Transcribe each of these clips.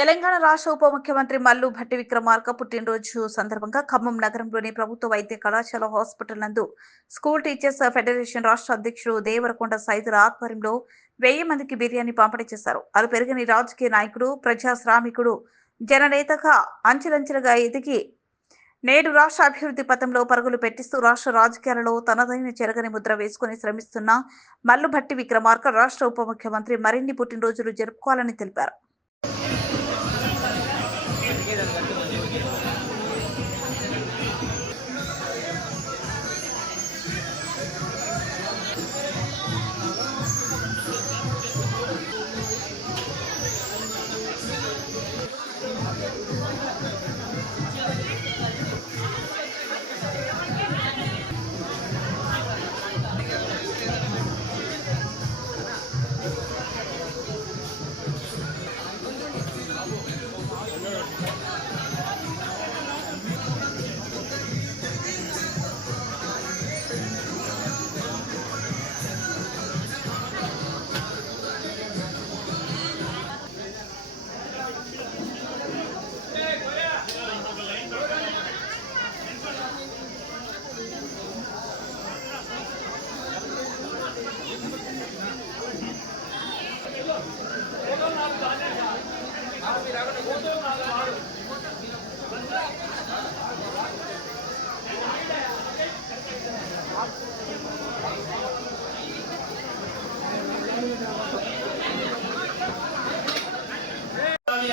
తెలంగాణ రాష్ట్ర ఉప ముఖ్యమంత్రి మల్లు భట్టి విక్రమార్క పుట్టినరోజు సందర్భంగా ఖమ్మం నగరంలోని ప్రభుత్వ వైద్య కళాశాల హాస్పిటల్ నందు స్కూల్ టీచర్స్ ఫెడరేషన్ రాష్ట్ర అధ్యక్షుడు దేవరకొండ సైదుల ఆధ్వర్యంలో 1000 మందికి బిర్యానీ పంపిణీ చేశారు. అరు పెరిగిన రాజకీయ నాయకుడు, ప్రజా శ్రామికుడు, జననేతగా అంచెలంచెలుగా ఎదిగి నేడు రాష్ట్ర అభివృద్ధి పథంలో పరుగులు పెట్టిస్తూ రాష్ట్ర రాజకీయాలలో తనదైన చెరగని ముద్ర వేసుకుని శ్రమిస్తున్న మల్లు భట్టి విక్రమార్క రాష్ట్ర ఉప ముఖ్యమంత్రి మరిన్ని పుట్టినరోజులు జరుపుకోవాలని తెలిపారు.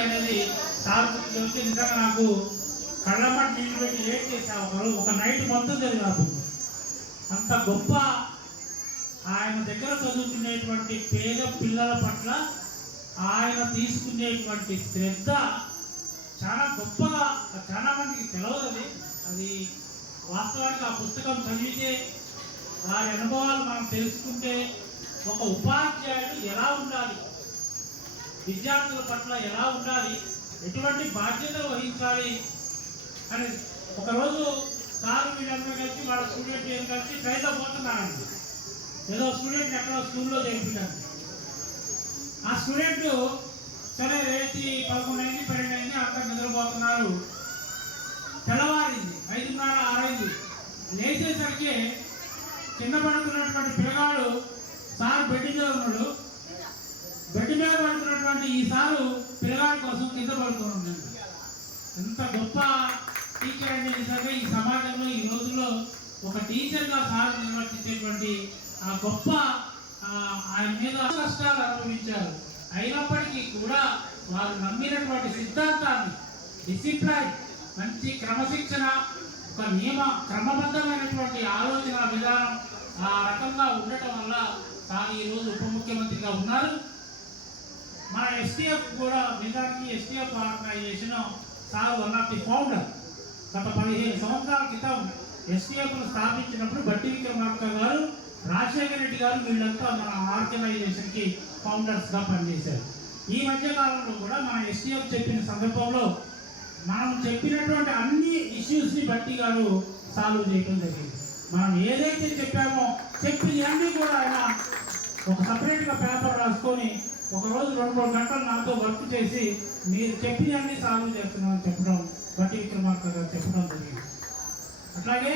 అనేది సార్ నిజంగా నాకు కళ్ళమటి నీళ్ళు పెట్టి ఏం చేసావు ఒక నైట్ మొత్తం జరిగారు. అంత గొప్ప ఆయన దగ్గర చదువుకునేటువంటి పేద పిల్లల పట్ల ఆయన తీసుకునేటువంటి శ్రద్ధ చాలా గొప్పగా చాలా మందికి తెలియదు. అది వాస్తవానికి ఆ పుస్తకం చదివితే వారి అనుభవాలు మనం తెలుసుకుంటే ఒక ఉపాధ్యాయుడు ఎలా ఉండాలి, విద్యార్థుల పట్ల ఎలా ఉండాలి, ఎటువంటి బాధ్యతలు వహించాలి అనేది. ఒకరోజు సార్ వీళ్ళందరూ కలిసి వాళ్ళ స్టూడెంట్ కలిసి ట్రైన్లో పోతున్నారండి. ఏదో స్టూడెంట్ ఎక్కడో స్కూల్లో చేయించారు. ఆ స్టూడెంట్ సరే లేచి 11 అయింది, 12 అయింది, అందరు నిద్రపోతున్నారు. తెల్లవారింది, 5:30, 6 అయింది. లేచేసరికి కింద పడుకున్నటువంటి పిల్లగాడు సార్ బెడ్ మీద ఉన్నాడు. బెడ్ మీద పడుతున్నటువంటి ఈ సారు పిల్లగాడి కోసం కింద పడుతూ ఉన్నాడు. ఎంత గొప్ప టీచర్ అంటే నిజంగా ఈ సమాజంలో ఈ రోజుల్లో ఒక టీచర్గా సార్ నిర్వర్తించేటువంటి ఆ గొప్ప ఆయన మీద కష్టాలు అనుభవించారు. అయినప్పటికీ కూడా వారు నమ్మినటువంటి సిద్ధాంతాన్ని, డిసిప్లైన్, మంచి క్రమశిక్షణ, ఒక క్రమబద్ధమైనటువంటి ఆలోచన విధానం ఆ రకంగా ఉండటం వల్ల సార్ ఈరోజు ఉప ముఖ్యమంత్రిగా ఉన్నారు. మన ఎస్టీఎఫ్ కూడా నిజానికి STF organisation sir one of the founder. గత 15 సంవత్సరాల క్రితం ఎస్టీఎఫ్ను స్థాపించినప్పుడు భట్టి విక్రమార్క గారు, రాజశేఖర రెడ్డి గారు వీళ్ళంతా మన ఆర్గనైజేషన్కి ఫౌండర్స్గా పనిచేశారు. ఈ మధ్య కాలంలో కూడా మన ఎస్టీఎఫ్ చెప్పిన సందర్భంలో మనం చెప్పినటువంటి అన్ని ఇష్యూస్ని భట్టి గారు సాల్వ్ చేయడం జరిగింది. మనం ఏదైతే చెప్పామో చెప్పిన అన్నీ కూడా ఆయన ఒక సపరేట్గా పేపర్ రాసుకొని ఒకరోజు 2-3 గంటలు నాతో వర్క్ చేసి మీరు చెప్పినవన్నీ సాల్వ్ చేస్తున్నామని చెప్పడం భట్టి విక్రమార్క గారు చెప్పడం జరిగింది. అట్లాగే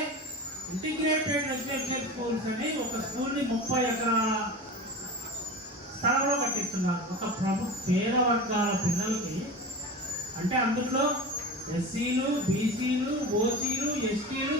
ఇంటిగ్రేటెడ్ రెసిడెన్షియల్ స్కూల్స్ అని ఒక స్కూల్ని 30 ఎకరాల స్థలంలో కట్టిస్తున్నారు. ఒక పేద వర్గాల పిల్లలకి, అంటే అందులో ఎస్సీలు, బీసీలు, ఓసీలు, ఎస్టీలు